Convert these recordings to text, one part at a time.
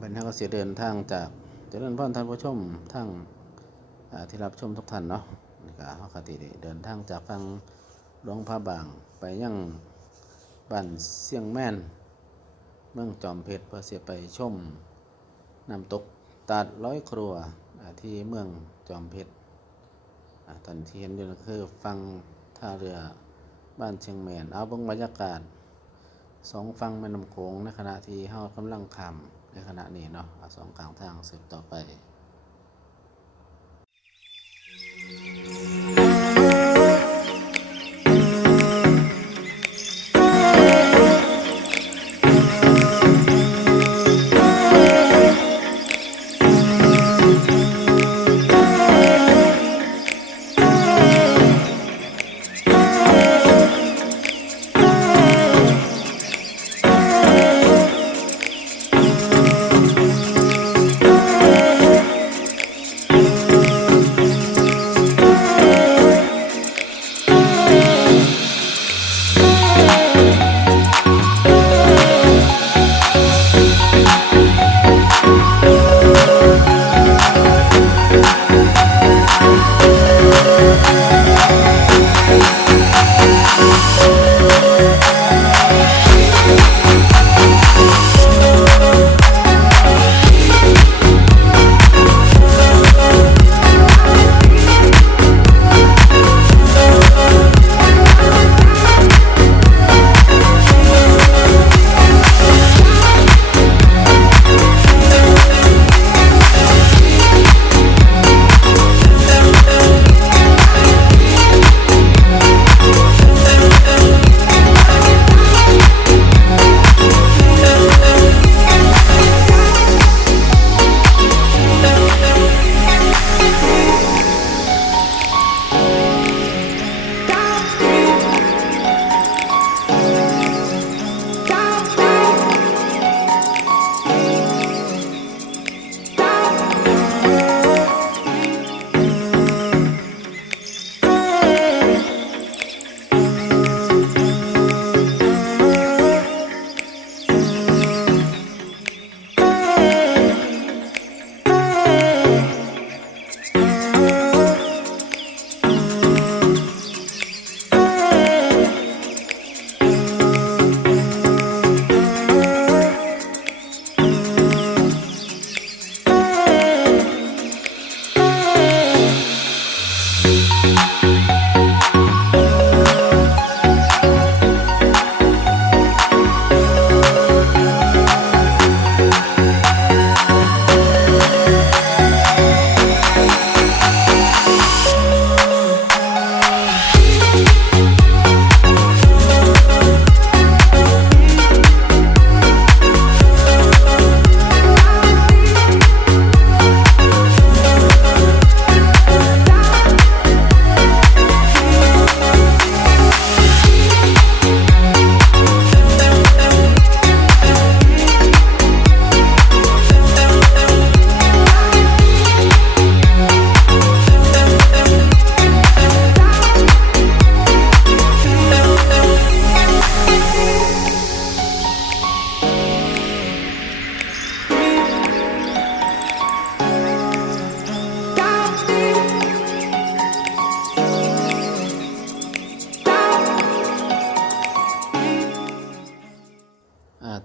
บัดนี้ก็สิเดินทางจากเจริญพรท่านผู้ชมทั้งที่รับชมทุกท่านเนาะนี่ก็เฮาก็สิได้เดินทางจากฝั่งหลวงพระบางไปยังบ้านเชียงแม่นเมืองจอมเพชรเพื่อสิไปชมน้ำตกตาดร้อยครัวที่เมืองจอมเพชรตอนที่เห็นอยู่ก็คือฝั่งท่าเรือบ้านเชียงแม่นเอาเบิ่งบรรยากาศสองฝั่งแม่น้ำโขงในขณะที่เฮากำลังข้ามในขณะนี้เนาะสองข้างทางสืบต่อไป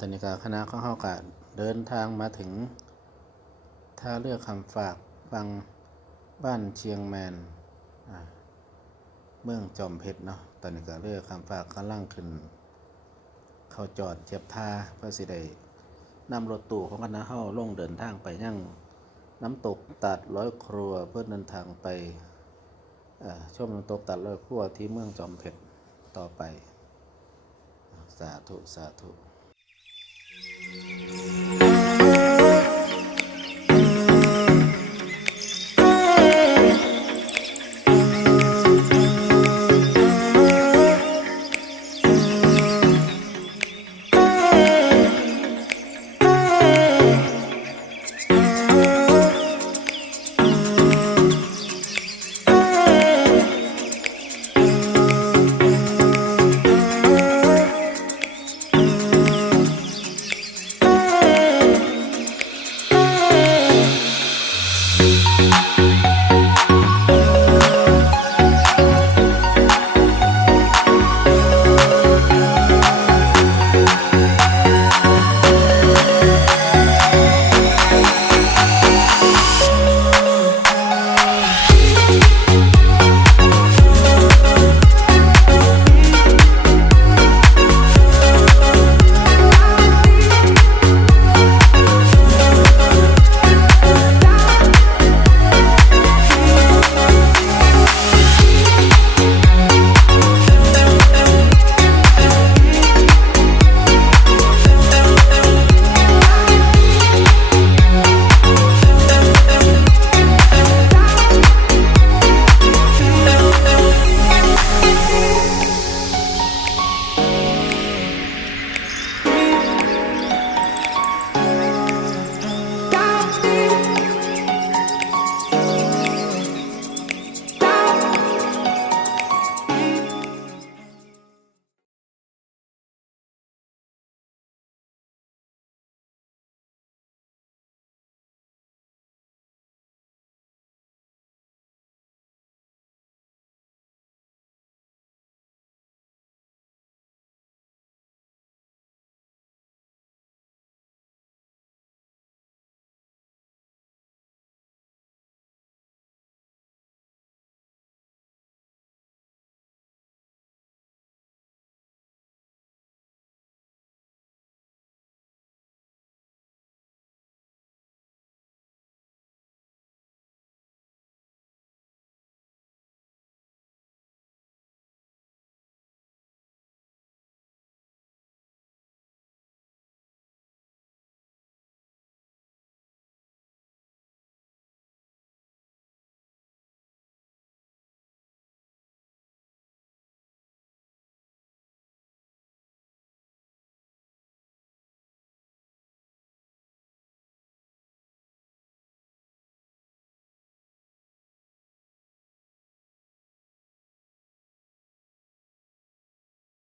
ตอนนี้ก็คณะของเฮาก็เดินทางมาถึงท่าเรือคำฝากฝั่งบ้านเชียงแมนเมืองจอมเพชรเนาะตอนนี้ก็เรือคำฝากกำลังขึ้นเข้าจอดเทียบท่าเพื่อสิได้นำรถตู้ของคณะเฮาลงเดินทางไปยังน้ำตกตาดร้อยครัวเพื่อเดินทางไปชมน้ำตกตาดร้อยครัวที่เมืองจอมเพชรต่อไปสาธุสาธุ